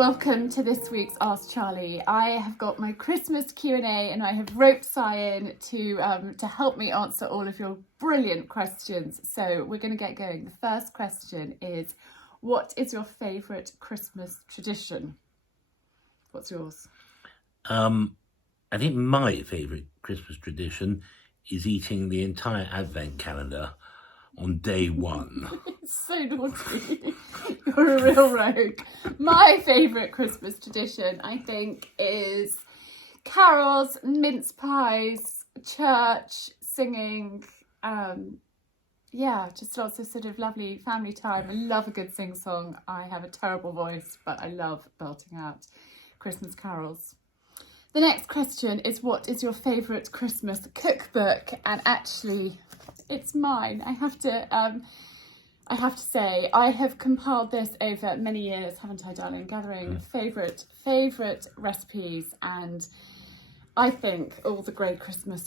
Welcome to this week's Ask Charlie. I have got my Christmas Q&A and I have roped Sigh in to help me answer all of your brilliant questions. So we're going to get going. The first question is, what is your favourite Christmas tradition? What's yours? I think my favourite Christmas tradition is eating the entire advent calendar on day one. It's so naughty. You're a real rogue. My favourite Christmas tradition, I think, is carols, mince pies, church, singing. Just lots of sort of lovely family time. I love a good sing-song. I have a terrible voice, but I love belting out Christmas carols. The next question is, what is your favourite Christmas cookbook? And actually, it's mine. I have to say, I have compiled this over many years, haven't I, darling? Gathering favourite recipes, and I think all the great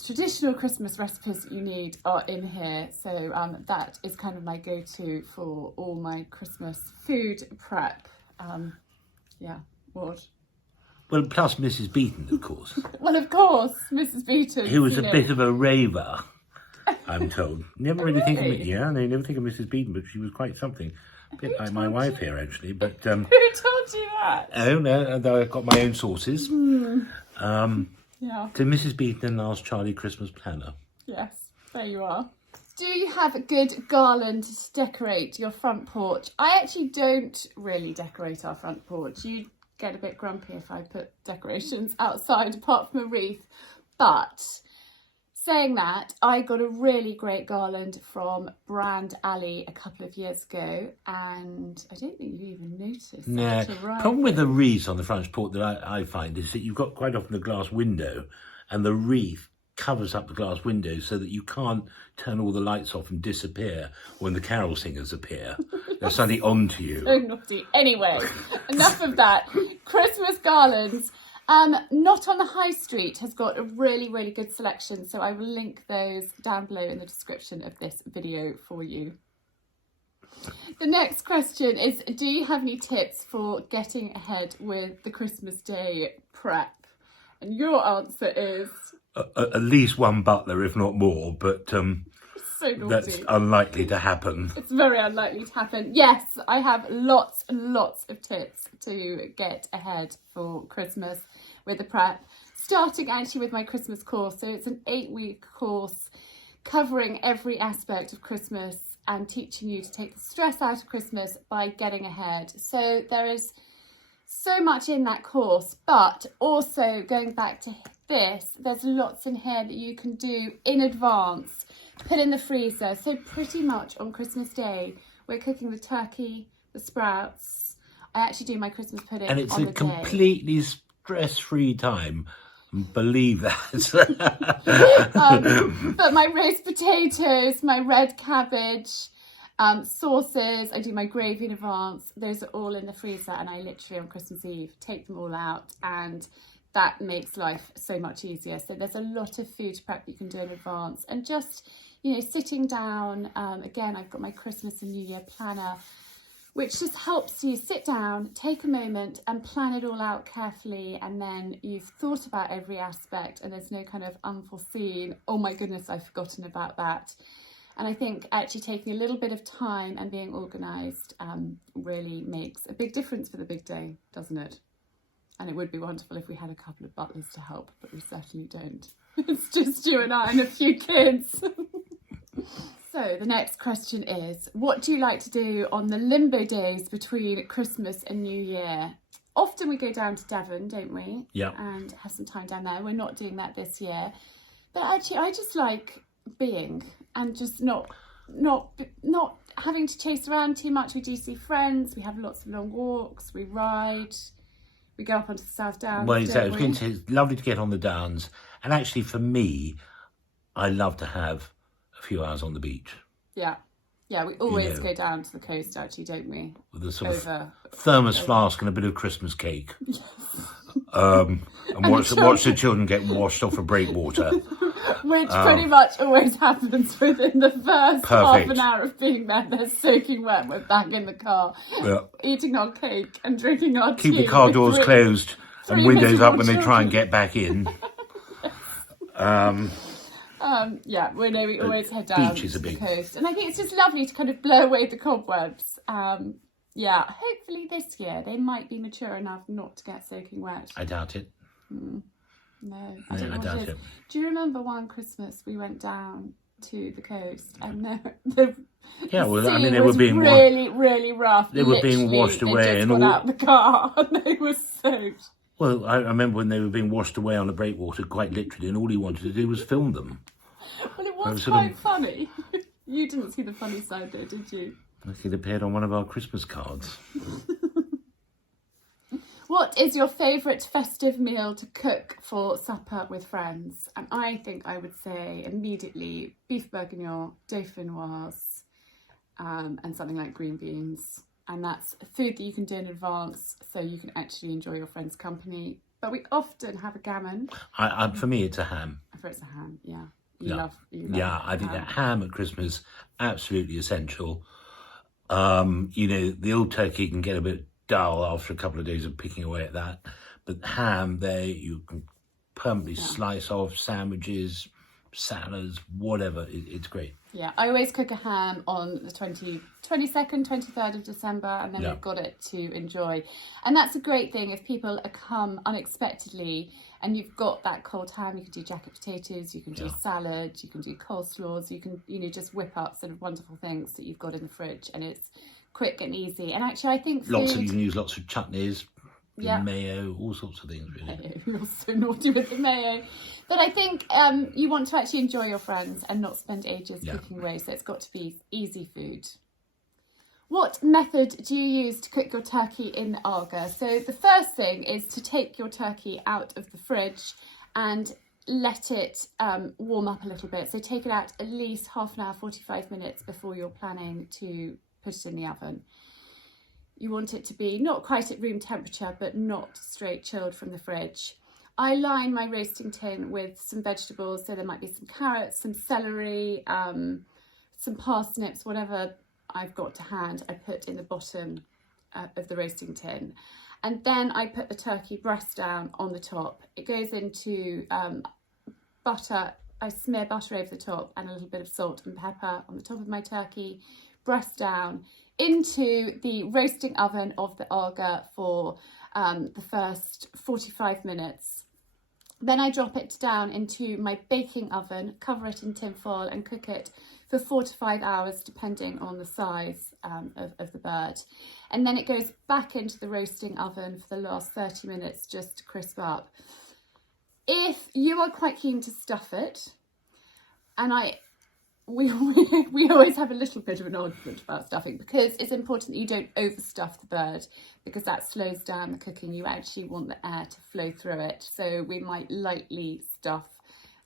traditional Christmas recipes that you need are in here. So that is kind of my go-to for all my Christmas food prep. What? Well, plus Mrs. Beaton, of course. Well, of course, Mrs. Beaton. Who was a bit of a raver, I'm told. Never really think of it. Yeah, they never think of Mrs. Beaton, but she was quite something. A bit like my wife here, actually. But who told you that? Oh no, though I've got my own sources. Yeah. To Mrs. Beaton and Ask Charlie Christmas planner. Yes, there you are. Do you have a good garland to decorate your front porch? I actually don't really decorate our front porch. You get a bit grumpy if I put decorations outside apart from a wreath. But saying that, I got a really great garland from Brand Alley a couple of years ago, and I don't think you even noticed. No, problem with the wreaths on the front porch that I find is that you've got quite often a glass window, and the wreath covers up the glass window so that you can't turn all the lights off and disappear when the carol singers appear. They're suddenly on to you. So naughty. Anyway, enough of that. Christmas garlands. Not on the High Street has got a really, really good selection, so I will link those down below in the description of this video for you. The next question is, do you have any tips for getting ahead with the Christmas Day prep? And your answer is... at least one butler, if not more, but so that's unlikely to happen. It's very unlikely to happen. Yes, I have lots and lots of tips to get ahead for Christmas with the prep, starting actually with my Christmas course. So it's an 8-week course covering every aspect of Christmas and teaching you to take the stress out of Christmas by getting ahead. So there is so much in that course, but also going back to this, there's lots in here that you can do in advance, put in the freezer. So pretty much on Christmas Day, we're cooking the turkey, the sprouts. I actually do my Christmas pudding on the day. And it's a completely stress-free time. Believe that. But my roast potatoes, my red cabbage, sauces, I do my gravy in advance. Those are all in the freezer, and I literally on Christmas Eve take them all out, and that makes life so much easier. So there's a lot of food prep you can do in advance, and just, sitting down, again, I've got my Christmas and New Year planner, which just helps you sit down, take a moment and plan it all out carefully, and then you've thought about every aspect and there's no kind of unforeseen, oh my goodness, I've forgotten about that. And I think actually taking a little bit of time and being organised really makes a big difference for the big day, doesn't it? And it would be wonderful if we had a couple of butlers to help, but we certainly don't. It's just you and I and a few kids. So the next question is, what do you like to do on the limbo days between Christmas and New Year? Often we go down to Devon, don't we? Yeah. And have some time down there. We're not doing that this year. But actually, I just like being and just not having to chase around too much. We do see friends. We have lots of long walks. We ride. We go up onto the South Downs. Well, exactly. It's lovely to get on the Downs. And actually, for me, I love to have a few hours on the beach. Yeah. Yeah, we always go down to the coast, actually, don't we? With a sort of thermos flask and a bit of Christmas cake. Yes. And watch the children get washed off of breakwater. Which pretty much always happens within the first half Perfect. an hour of being there. They're soaking wet. We're back in the car, eating our cake and drinking our tea. Keep the car doors closed and windows up when they try and children. get back in. Yeah, we always head down Beach is to a the big... coast. And I think it's just lovely to kind of blow away the cobwebs. Yeah, hopefully this year they might be mature enough not to get soaking wet. I doubt it. No, I don't know what it is. Do you remember one Christmas we went down to the coast and the Yeah, well, I sea mean, they were was being really rough. They were being Literally, washed away they just and got all. out the car and they were soaked. Well, I remember when they were being washed away on the breakwater, quite literally, and all he wanted to do was film them. Well, it was quite funny. You didn't see the funny side though, did you? I think it appeared on one of our Christmas cards. What is your favourite festive meal to cook for supper with friends? And I think I would say immediately beef bourguignon, dauphinoise, and something like green beans. And that's food that you can do in advance so you can actually enjoy your friends' company. But we often have a gammon. For me, it's a ham. For it's a ham, yeah. Yeah. You love Yeah, I think that ham at Christmas, absolutely essential. The old turkey can get a bit dull after a couple of days of picking away at that. But ham there, you can permanently slice off sandwiches, salads, whatever. It's great. Yeah, I always cook a ham on the 22nd, 23rd of December, and then we've got it to enjoy. And that's a great thing if people come unexpectedly and you've got that cold ham. You can do jacket potatoes, you can do salad, you can do coleslaws, you can just whip up sort of wonderful things that you've got in the fridge, and it's quick and easy. And actually I think you can use lots of chutneys, mayo, all sorts of things really. Mayo. You're so naughty with the mayo. But I think you want to actually enjoy your friends and not spend ages cooking away, so it's got to be easy food. What method do you use to cook your turkey in the arga? So the first thing is to take your turkey out of the fridge and let it warm up a little bit. So take it out at least half an hour, 45 minutes before you're planning to put it in the oven. You want it to be not quite at room temperature, but not straight chilled from the fridge. I line my roasting tin with some vegetables, so there might be some carrots, some celery, some parsnips, whatever I've got to hand, I put in the bottom of the roasting tin. And then I put the turkey breast down on the top. It goes into butter. I smear butter over the top and a little bit of salt and pepper on the top of my turkey, breast down into the roasting oven of the arga for the first 45 minutes. Then I drop it down into my baking oven, cover it in tin foil and cook it for 4 to 5 hours, depending on the size of the bird. And then it goes back into the roasting oven for the last 30 minutes just to crisp up. If you are quite keen to stuff it, and we always have a little bit of an argument about stuffing, because it's important that you don't overstuff the bird, because that slows down the cooking. You actually want the air to flow through it. So we might lightly stuff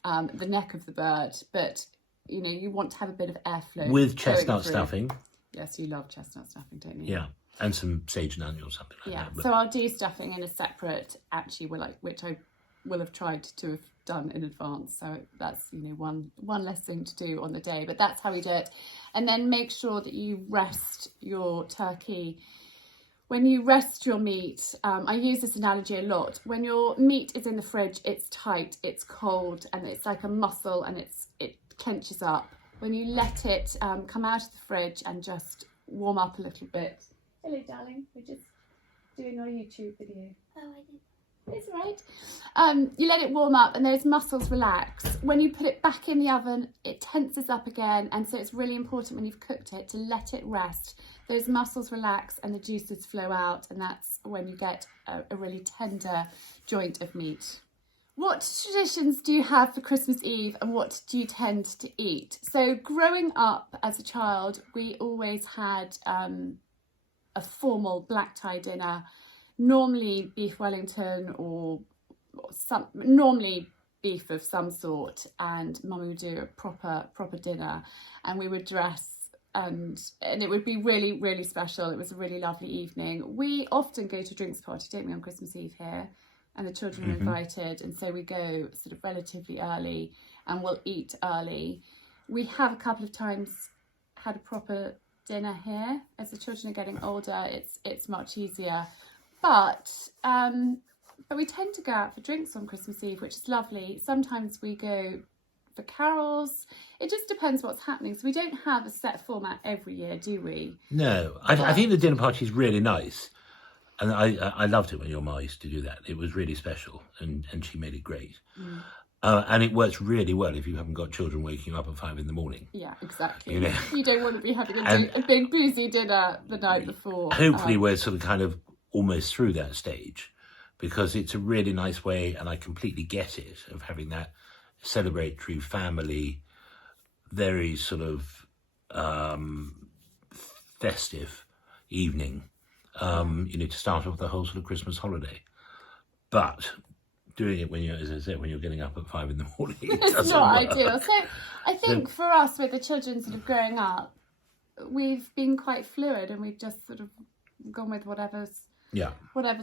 the neck of the bird, but you want to have a bit of airflow. With chestnut stuffing. Yes, you love chestnut stuffing, don't you? Yeah, and some sage and onion or something like that. Yeah, so I'll do stuffing in a separate, which I will have tried to have done in advance, so that's one less thing to do on the day, but that's how we do it. And then make sure that you rest your turkey. When you rest your meat, I use this analogy a lot. When your meat is in the fridge, it's tight, it's cold, and it's like a muscle, and it clenches up. When you let it come out of the fridge and just warm up a little bit. Hello darling, we're just doing our YouTube video. Oh, I did. It's right. You let it warm up and those muscles relax. When you put it back in the oven, it tenses up again, and so it's really important when you've cooked it to let it rest. Those muscles relax and the juices flow out, and that's when you get a really tender joint of meat. What traditions do you have for Christmas Eve, and what do you tend to eat? So growing up as a child, we always had a formal black tie dinner. Normally beef Wellington or normally beef of some sort, and Mummy would do a proper dinner, and we would dress and it would be really, really special. It was a really lovely evening. We often go to a drinks party, don't we, on Christmas Eve here, and the children are invited, and so we go sort of relatively early and we'll eat early. We have a couple of times had a proper dinner here. As the children are getting older, it's much easier, but we tend to go out for drinks on Christmas Eve, which is lovely. Sometimes we go for carols. It just depends what's happening. So we don't have a set format every year, do we? No, I think the dinner party is really nice. And I loved it when your ma used to do that. It was really special, and she made it great. And it works really well if you haven't got children waking up at 5 a.m. Yeah, exactly. You know? You don't want to be having a big boozy dinner the night before. Hopefully we're sort of kind of almost through that stage, because it's a really nice way, and I completely get it, of having that celebratory family, very sort of festive evening, to start off the whole sort of Christmas holiday. But doing it when you're, as I said, when you're getting up at 5 a.m, it's not ideal. So I think for us, with the children sort of growing up, we've been quite fluid, and we've just sort of gone with whatever's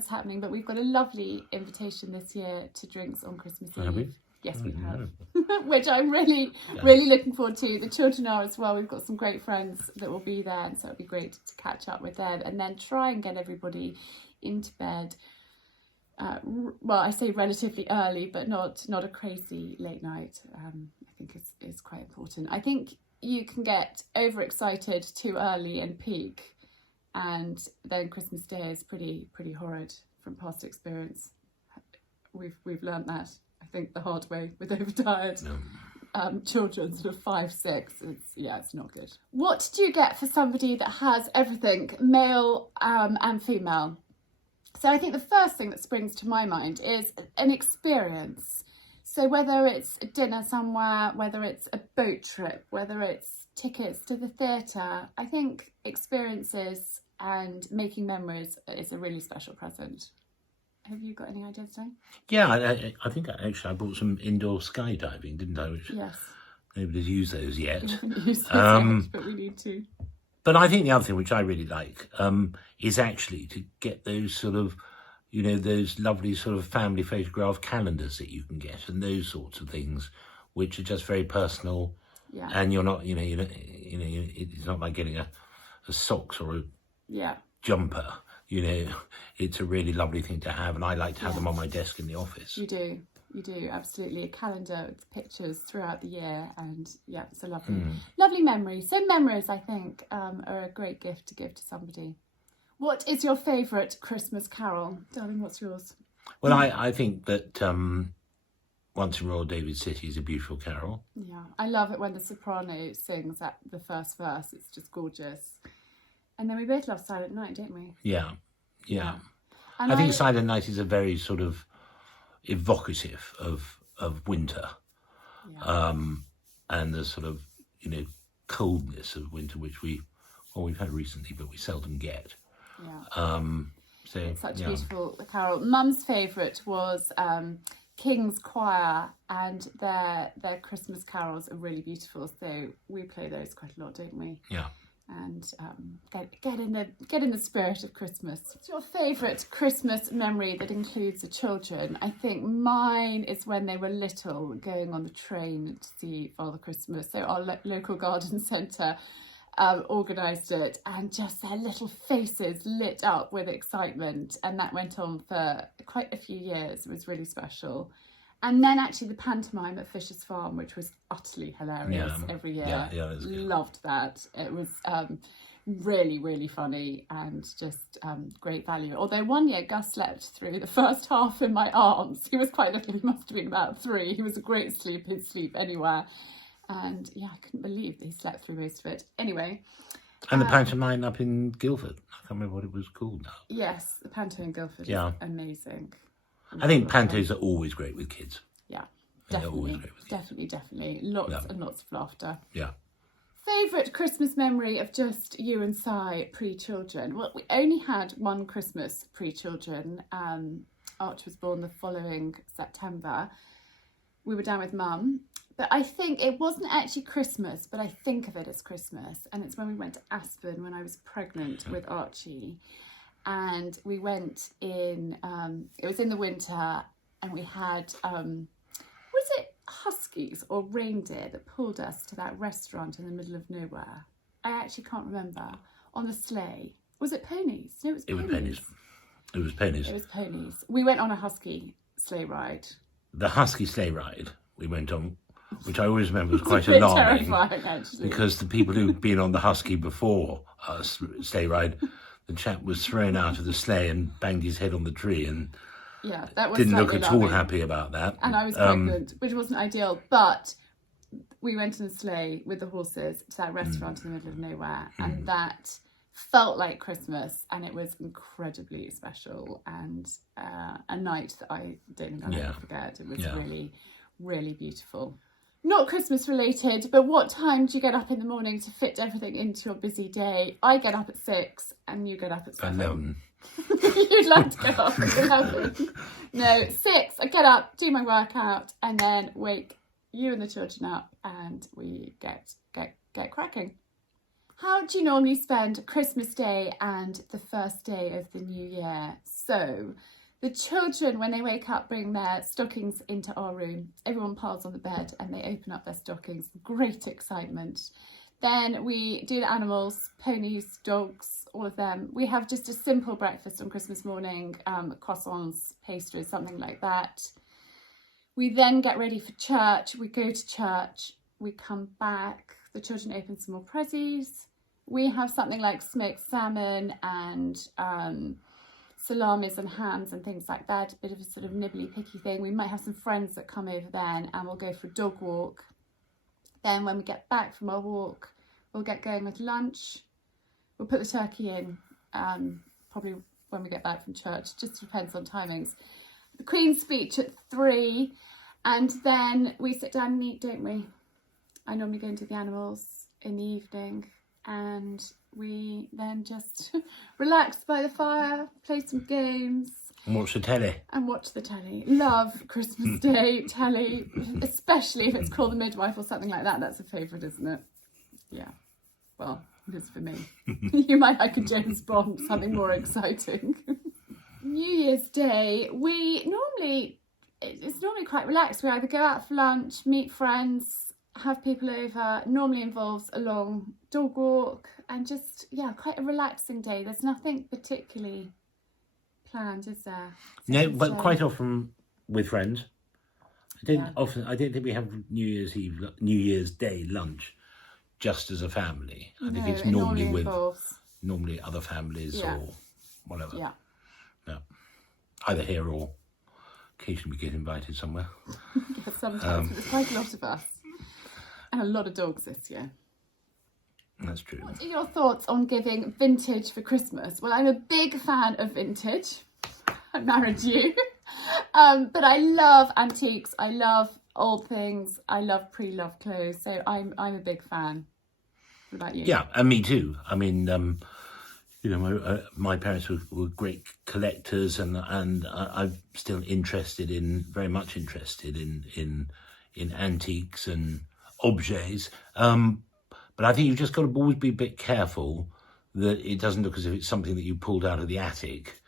happening. But we've got a lovely invitation this year to drinks on Christmas Eve. Have we? Yes, we have. Which I'm really looking forward to. The children are as well. We've got some great friends that will be there, and so it'll be great to catch up with them and then try and get everybody into bed. Well, I say relatively early, but not a crazy late night. I think is quite important. I think you can get overexcited too early and peak, and then Christmas Day is pretty horrid from past experience. We've learned that, I think, the hard way with overtired children, sort of 5, 6. It's not good. What do you get for somebody that has everything, male and female? So I think the first thing that springs to my mind is an experience. So whether it's a dinner somewhere, whether it's a boat trip, whether it's tickets to the theatre, I think experiences and making memories is a really special present. Have you got any ideas, Dan? Yeah, I think I bought some indoor skydiving, didn't I? Which yes. Nobody's used those yet. We haven't used those yet, but we need to. But I think the other thing which I really like is actually to get those sort of, those lovely sort of family photograph calendars that you can get, and those sorts of things, which are just very personal. Yeah. And you're not, it's not like getting a socks or a jumper. It's a really lovely thing to have, and I like to have them on my desk in the office. You do, absolutely. A calendar with pictures throughout the year, and it's a lovely memory. So memories, I think, are a great gift to give to somebody. What is your favourite Christmas carol? Darling, what's yours? Well, I think that Once in Royal David City is a beautiful carol. Yeah, I love it when the soprano sings at the first verse. It's just gorgeous. And then we both love Silent Night, don't we? Yeah. And I think Silent Night is a very sort of evocative of winter, and the sort of coldness of winter, which we've had recently, but we seldom get. So it's such a beautiful carol. Mum's favourite was King's Choir, and their Christmas carols are really beautiful. So we play those quite a lot, don't we? Yeah. And get in the spirit of Christmas. What's your favourite Christmas memory that includes the children? I think mine is when they were little, going on the train to see Father Christmas. So our local garden centre organised it, and just their little faces lit up with excitement, and that went on for quite a few years. It was really special. And then actually the pantomime at Fisher's Farm, which was utterly hilarious every year. Loved that. It was really, really funny, and just great value. Although one year Gus slept through the first half in my arms. He was quite little, he must have been about 3. He was a great sleep, he'd sleep anywhere. And I couldn't believe that he slept through most of it. Anyway. And the pantomime up in Guildford. I can't remember what it was called now. Yes, the panto in Guildford is amazing. I think pantos are always great with kids. Yeah, definitely. Definitely. Lots and lots of laughter. Yeah. Favourite Christmas memory of just you and Sigh pre-children? Well, we only had one Christmas pre-children. Arch was born the following September. We were down with Mum. But I think it wasn't actually Christmas, but I think of it as Christmas. And it's when we went to Aspen when I was pregnant with Archie. and we went in, it was in the winter, and we had, was it huskies or reindeer that pulled us to that restaurant in the middle of nowhere? I actually can't remember. On the sleigh. Was it ponies? No, it was ponies. It was ponies. It was ponies. We went on a husky sleigh ride. The husky sleigh ride we went on, which I always remember was quite alarming. Terrifying, actually. Because the people who'd been on the husky before us sleigh ride, the chap was thrown out of the sleigh and banged his head on the tree and yeah, that was didn't look at all alarming. happy about that. And I was pregnant, which wasn't ideal, but we went in a sleigh with the horses to that restaurant in the middle of nowhere, and that felt like Christmas, and it was incredibly special, and a night that I don't think I'll ever forget. It was really, really beautiful. Not Christmas related, but what time do you get up in the morning to fit everything into your busy day? I get up at 6 and you get up at 7. 11. You'd like to get up at 11. No, 6, I get up, do my workout, and then wake you and the children up, and we get cracking. How do you normally spend Christmas Day and the first day of the new year? So the children, when they wake up, bring their stockings into our room. Everyone piles on the bed and they open up their stockings. Great excitement. Then we do the animals, ponies, dogs, all of them. We have just a simple breakfast on Christmas morning, croissants, pastries, something like that. We then get ready for church. We go to church. We come back. The children open some more prezzies. We have something like smoked salmon and salamis and hams and things like that. A bit of a sort of nibbly picky thing. We might have some friends that come over then, and we'll go for a dog walk. Then when we get back from our walk, we'll get going with lunch. We'll put the turkey in probably when we get back from church. Just depends on timings. The Queen's speech at 3, and then we sit down and eat, don't we? I normally go into the animals in the evening, and we then just relax by the fire, play some games. And watch the telly. And watch the telly. Love Christmas Day telly, especially if it's Call the Midwife or something like that. That's a favourite, isn't it? Yeah. Well, it is for me. You might like a James Bond, something more exciting. New Year's Day, it's normally quite relaxed. We either go out for lunch, meet friends, have people over. Normally involves a long dog walk, and just, quite a relaxing day. There's nothing particularly planned, is there? No, but quite often with friends. I don't think we have New Year's Day lunch just as a family. I think it's normally with other families or whatever. Yeah. No. Either here or occasionally we get invited somewhere. Sometimes. There's quite a lot of us. And a lot of dogs this year. That's true. What are your thoughts on giving vintage for Christmas? Well, I'm a big fan of vintage. I married you. But I love antiques. I love old things. I love pre-loved clothes. So I'm a big fan. What about you? Yeah, and me too. I mean, my parents were great collectors, and I'm still very much interested in antiques and objets. But I think you've just got to always be a bit careful that it doesn't look as if it's something that you pulled out of the attic.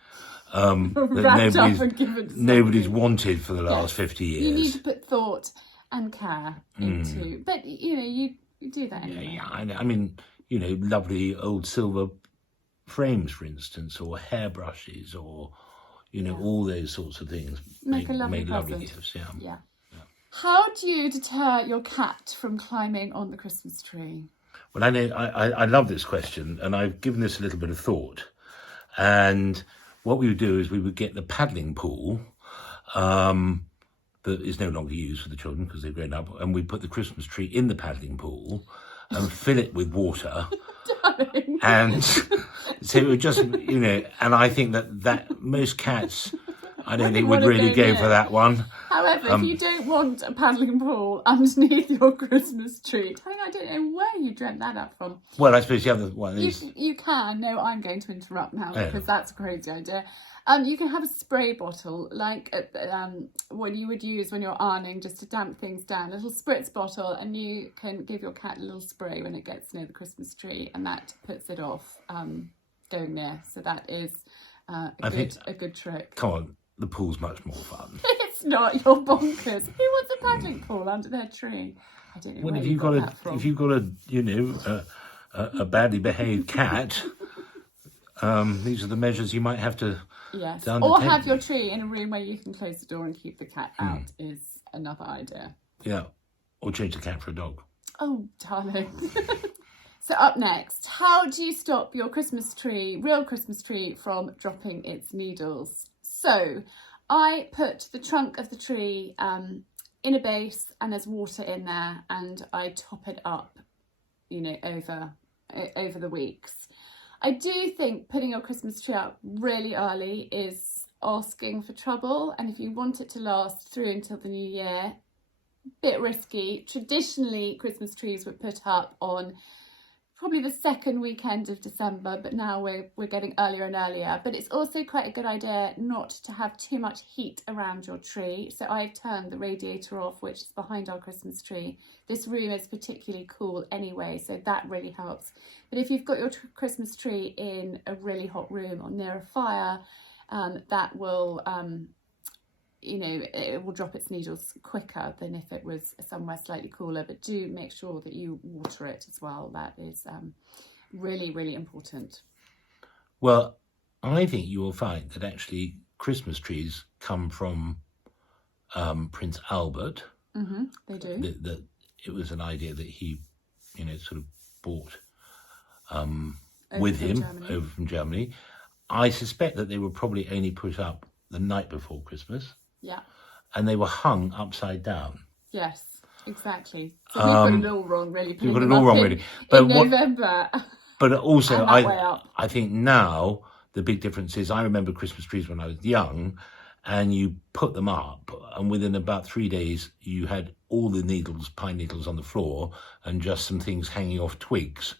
That nobody's wanted for the last 50 years. You need to put thought and care into, but you do that anyway. Yeah, I mean, lovely old silver frames, for instance, or hairbrushes, or all those sorts of things. Make lovely gifts. Yeah. How do you deter your cat from climbing on the Christmas tree? Well, I love this question, and I've given this a little bit of thought. And what we would do is we would get the paddling pool that is no longer used for the children because they've grown up, and we put the Christmas tree in the paddling pool and fill it with water. Darling. And so it would just, and I think that most cats, I don't think would really go for that one. However, if you don't want a paddling pool underneath your Christmas tree, I don't know where you dreamt that up from. Well, I suppose the other one is... You can. No, I'm going to interrupt now because that's a crazy idea. You can have a spray bottle, like what you would use when you're ironing, just to damp things down. A little spritz bottle, and you can give your cat a little spray when it gets near the Christmas tree, and that puts it off going near. So that is a good trick. Come on, the pool's much more fun. It's not, you're bonkers. Who wants a paddling pool under their tree? I don't know Well, where if you you've got got that from. if you've got a badly behaved cat, these are the measures you might have to. Yes, to or undertake. have your tree in a room where you can close the door and keep the cat out is another idea. Yeah, or change the cat for a dog. Oh, darling. So up next, how do you stop your real Christmas tree, from dropping its needles? So I put the trunk of the tree in a base, and there's water in there, and I top it up, over the weeks. I do think putting your Christmas tree up really early is asking for trouble, and if you want it to last through until the new year, bit risky. Traditionally, Christmas trees were put up on probably the second weekend of December, but now we're getting earlier and earlier. But it's also quite a good idea not to have too much heat around your tree. So I've turned the radiator off, which is behind our Christmas tree. This room is particularly cool anyway, so that really helps. But if you've got your Christmas tree in a really hot room or near a fire, that will it will drop its needles quicker than if it was somewhere slightly cooler. But do make sure that you water it as well. That is really, really important. Well, I think you will find that actually Christmas trees come from Prince Albert. Mm-hmm, they do. That it was an idea that he, sort of brought with him over from Germany. I suspect that they were probably only put up the night before Christmas. Yeah. And they were hung upside down. Yes, exactly. So we got it all wrong, really. You got it all wrong, really. But in November. But also, and I think now the big difference is I remember Christmas trees when I was young, and you put them up, and within about 3 days, you had all the pine needles on the floor, and just some things hanging off twigs.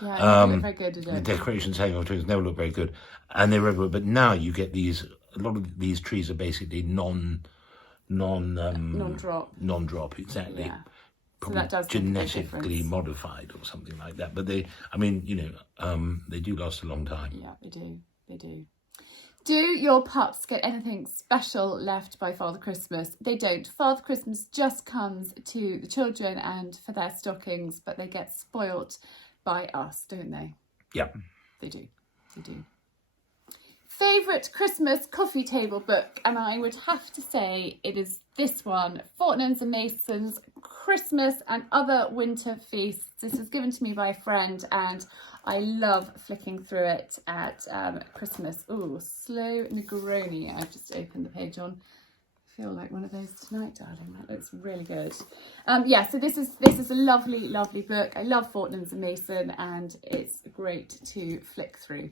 Yeah, it didn't look very good, did it? The decorations hanging off twigs never look very good, and they were everywhere. But now you get these. A lot of these trees are basically non-drop, exactly. Yeah. Probably so that does genetically modified or something like that. But they do last a long time. Yeah, they do. Do your pups get anything special left by Father Christmas? They don't. Father Christmas just comes to the children and for their stockings, but they get spoilt by us, don't they? Yeah. They do. Favourite Christmas coffee table book, and I would have to say it is this one, Fortnum's and Mason's Christmas and Other Winter Feasts. This is given to me by a friend, and I love flicking through it at Christmas. Ooh, Slow Negroni. I've just opened the page on. I feel like one of those tonight, darling. That looks really good. So this is a lovely, lovely book. I love Fortnum's and Mason, and it's great to flick through.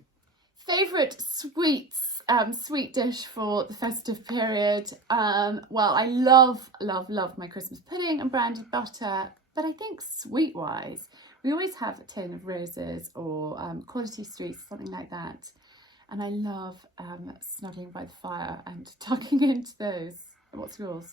Favourite sweets, sweet dish for the festive period. Well, I love my Christmas pudding and brandy butter, but I think sweet-wise, we always have a tin of roses or quality sweets, something like that. And I love snuggling by the fire and tucking into those. What's yours?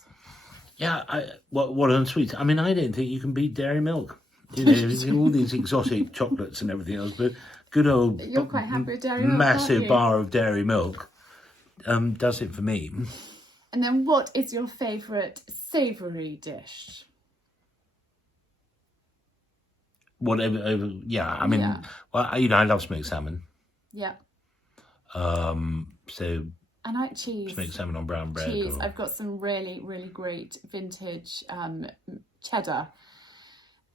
Yeah, what on sweets? I mean, I don't think you can beat dairy milk. All these exotic chocolates and everything else, but good old You're quite happy with dairy milk, massive aren't you? bar of dairy milk does it for me. And then what is your favourite savoury dish? Whatever, yeah. I mean, well, I love smoked salmon. Yeah. So. I like cheese. Smoked salmon on brown bread. Cheese. I've got some really, really great vintage cheddar,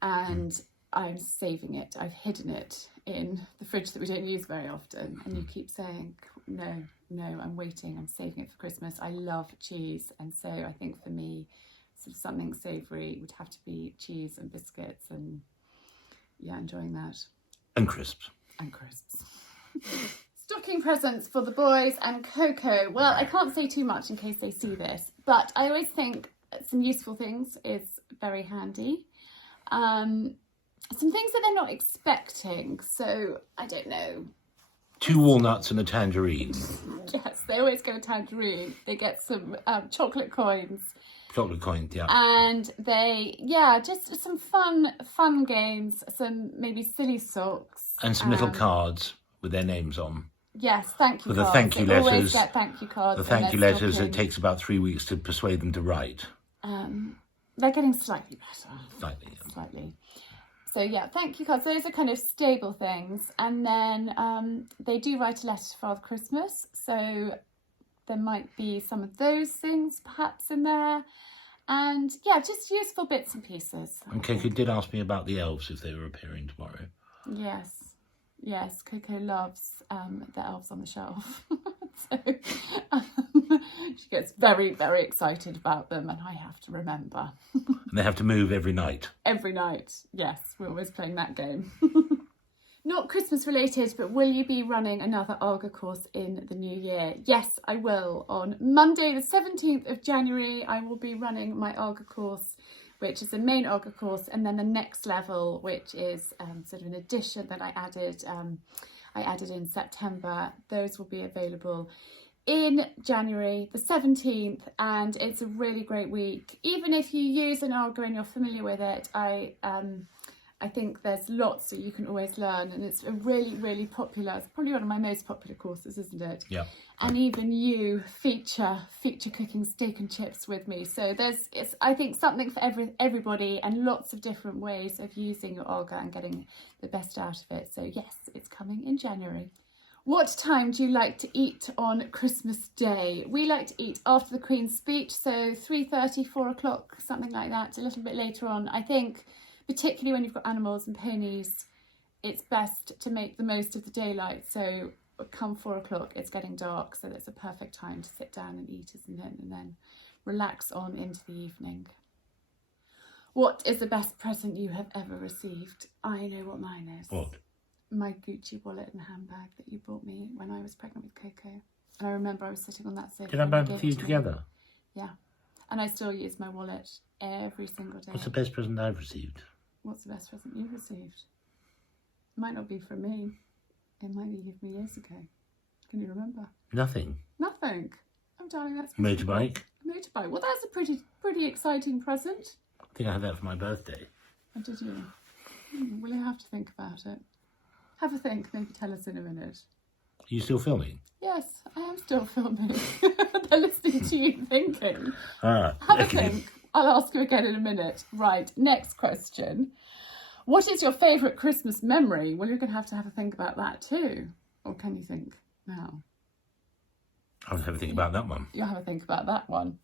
and I'm saving it. I've hidden it in the fridge that we don't use very often, and you keep saying, no, I'm waiting, I'm saving it for Christmas. I love cheese, and so I think for me, sort of something savoury would have to be cheese and biscuits, and enjoying that. And crisps. Stocking presents for the boys and Coco. Well, I can't say too much in case they see this, but I always think some useful things is very handy. Some things that they're not expecting, so I don't know. 2 walnuts and a tangerine. Yes, they always get a tangerine. They get some chocolate coins. Chocolate coins, yeah. And they, just some fun games, some maybe silly socks. And some little cards with their names on. Yes, thank you For the cards. thank you They always letters. get thank you cards. The in thank you their letters, it stocking. takes about 3 weeks to persuade them to write. They're getting slightly better. Slightly. Yeah. Slightly. So yeah, thank you cards. Those are kind of stable things. And then they do write a letter to Father Christmas. So there might be some of those things perhaps in there. And yeah, just useful bits and pieces. And Coco did ask me about the elves, if they were appearing tomorrow. Yes, Coco loves the elves on the shelf. So she gets very, very excited about them, and I have to remember. And they have to move every night. Every night, yes, we're always playing that game. Not Christmas related, but will you be running another Arga course in the new year? Yes, I will. On Monday, the 17th of January, I will be running my Arga course, which is the main Arga course, and then the next level, which is sort of an addition that I added in September. Those will be available in January the 17th, and it's a really great week. Even if you use an Arga and you're familiar with it, I think there's lots that you can always learn, and it's a really, really popular, it's probably one of my most popular courses, isn't it? Yeah. And even you feature cooking steak and chips with me. So it's I think something for everybody, and lots of different ways of using your Arga and getting the best out of it. So yes, it's coming in January. What time do you like to eat on Christmas Day? We like to eat after the Queen's speech, so 3:30, 4 o'clock, something like that, a little bit later on. I think particularly when you've got animals and ponies, it's best to make the most of the daylight. So come 4 o'clock, it's getting dark, so that's a perfect time to sit down and eat, isn't it? And then relax on into the evening. What is the best present you have ever received? I know what mine is. What? My Gucci wallet and handbag that you bought me when I was pregnant with Coco. And I remember I was sitting on that sofa. Did I buy them for you together? Yeah. And I still use my wallet every single day. What's the best present I've received? What's the best present you've received? Might not be from me. It might be from years ago. Can you remember? Nothing. Nothing. Oh, darling, that's Motorbike? A motorbike. Well, that's a pretty exciting present. I think I had that for my birthday. Oh, did you? We'll have to think about it. Have a think. Maybe tell us in a minute. Are you still filming? Yes, I am still filming. They're listening to you thinking. Ah, Have a okay. think. I'll ask you again in a minute. Right, next question. What is your favourite Christmas memory? Well, you're going to have a think about that too. Or can you think now? I'll have a think about that one. You'll have a think about that one.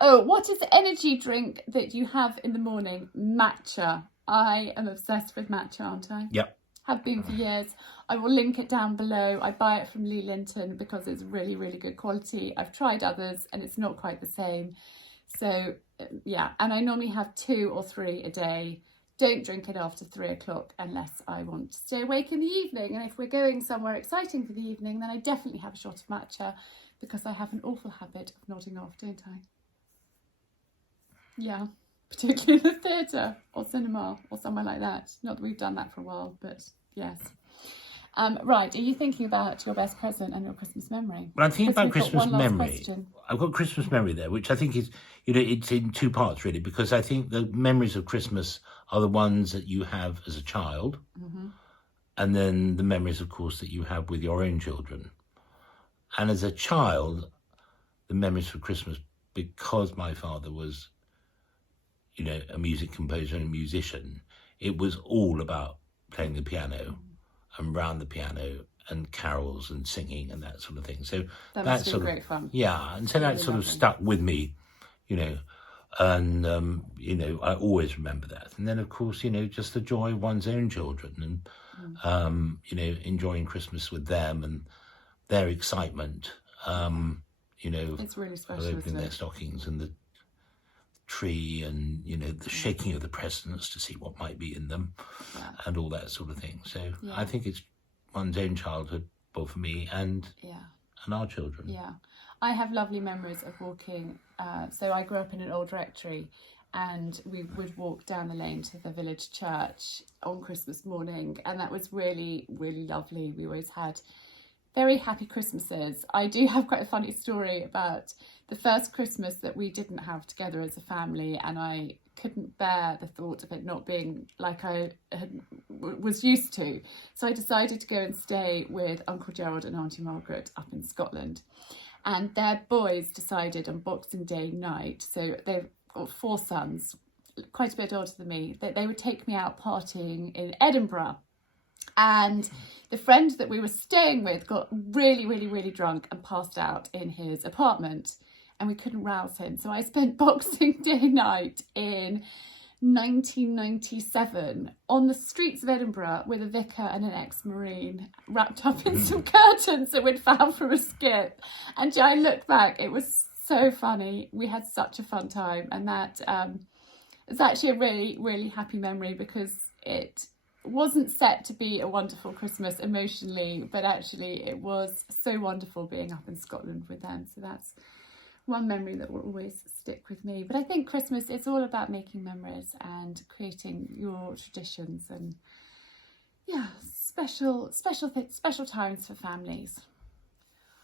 Oh, what is the energy drink that you have in the morning? Matcha. I am obsessed with matcha, aren't I? Yep. Have been for years. I will link it down below. I buy it from Linton because it's really, really good quality. I've tried others and it's not quite the same. So yeah, and I normally have 2 or 3 a day. Don't drink it after 3 o'clock unless I want to stay awake in the evening. And if we're going somewhere exciting for the evening, then I definitely have a shot of matcha because I have an awful habit of nodding off, don't I? Yeah, particularly in the theatre or cinema or somewhere like that. Not that we've done that for a while, but yes. Right, are you thinking about your best present and your Christmas memory? Well, I'm thinking about Because we've got Christmas one last memory. question. I've got Christmas memory there, which I think is, it's in 2 parts really, because I think the memories of Christmas are the ones that you have as a child, and then the memories, of course, that you have with your own children. And as a child, the memories for Christmas, because my father was, a music composer and a musician, it was all about playing the piano and round the piano and carols and singing and that sort of thing. So That's been great fun. Yeah, and so that Really sort of lovely. stuck with me, and I always remember that. And then, of course, just the joy of one's own children and enjoying Christmas with them and their excitement. It's really special, opening isn't their it? stockings and the tree and the shaking of the presents to see what might be in them, and all that sort of thing. So I think it's one's own childhood, both for me and our children. Yeah, I have lovely memories of walking. So I grew up in an old rectory, and we would walk down the lane to the village church on Christmas morning, and that was really, really lovely. We always had very happy Christmases. I do have quite a funny story about the first Christmas that we didn't have together as a family, and I couldn't bear the thought of it not being like was used to. So I decided to go and stay with Uncle Gerald and Auntie Margaret up in Scotland. And their boys decided on Boxing Day night, so they've got 4 sons, quite a bit older than me, that they would take me out partying in Edinburgh. And the friend that we were staying with got really, really, really drunk and passed out in his apartment, and we couldn't rouse him. So I spent Boxing Day night in 1997 on the streets of Edinburgh with a vicar and an ex-Marine wrapped up in some curtains that we'd found from a skip. And I look back, it was so funny. We had such a fun time, and that is actually a really, really happy memory, because it wasn't set to be a wonderful Christmas emotionally, but actually it was so wonderful being up in Scotland with them. So that's one memory that will always stick with me. But I think Christmas, it's all about making memories and creating your traditions, and yeah, special times for families.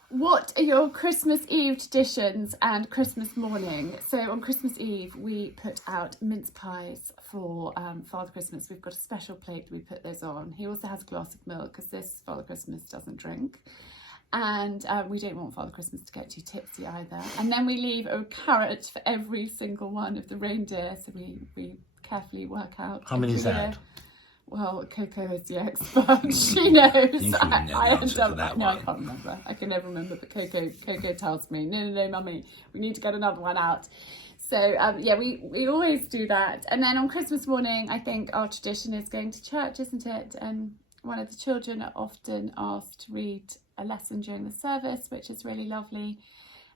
What are your Christmas Eve traditions and Christmas morning? So on Christmas Eve, we put out mince pies for Father Christmas. We've got a special plate that we put those on. He also has a glass of milk, because this Father Christmas doesn't drink. And we don't want Father Christmas to get too tipsy either. And then we leave a carrot for every single one of the reindeer, so we carefully work out. How many is that? Well, Coco is the expert. She knows. I I can't remember. I can never remember, but Coco tells me, no, mummy, we need to get another one out. So yeah, we always do that. And then on Christmas morning, I think our tradition is going to church, isn't it? And one of the children are often asked to read a lesson during the service, which is really lovely.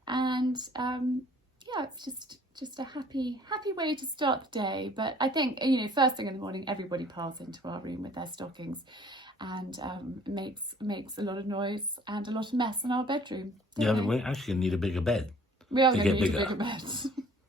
And yeah, it's just a happy way to start the day. But I think, first thing in the morning, everybody piles into our room with their stockings, and makes a lot of noise and a lot of mess in our bedroom. Yeah, we're actually going to need a bigger bed. We are going to need a bigger bed.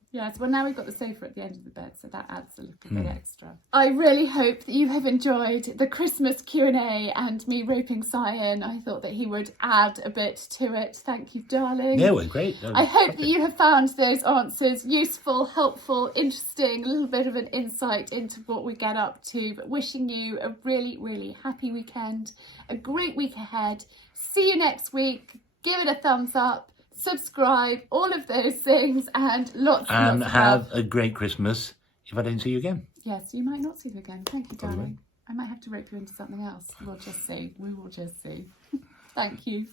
Yes, well, now we've got the sofa at the end of the bed, so that adds a little bit extra. I really hope that you have enjoyed the Christmas Q&A and me roping Sigh in. I thought that he would add a bit to it. Thank you, darling. Yeah, we're great. I hope that you have found those answers useful, helpful, interesting, a little bit of an insight into what we get up to. But wishing you a really, really happy weekend, a great week ahead. See you next week. Give it a thumbs up. Subscribe, all of those things, and lots of have love. a great Christmas if I don't see you again. Yes, you might not see you again. Thank you, darling. I might have to rope you into something else. We'll just see. We will just see. Thank you.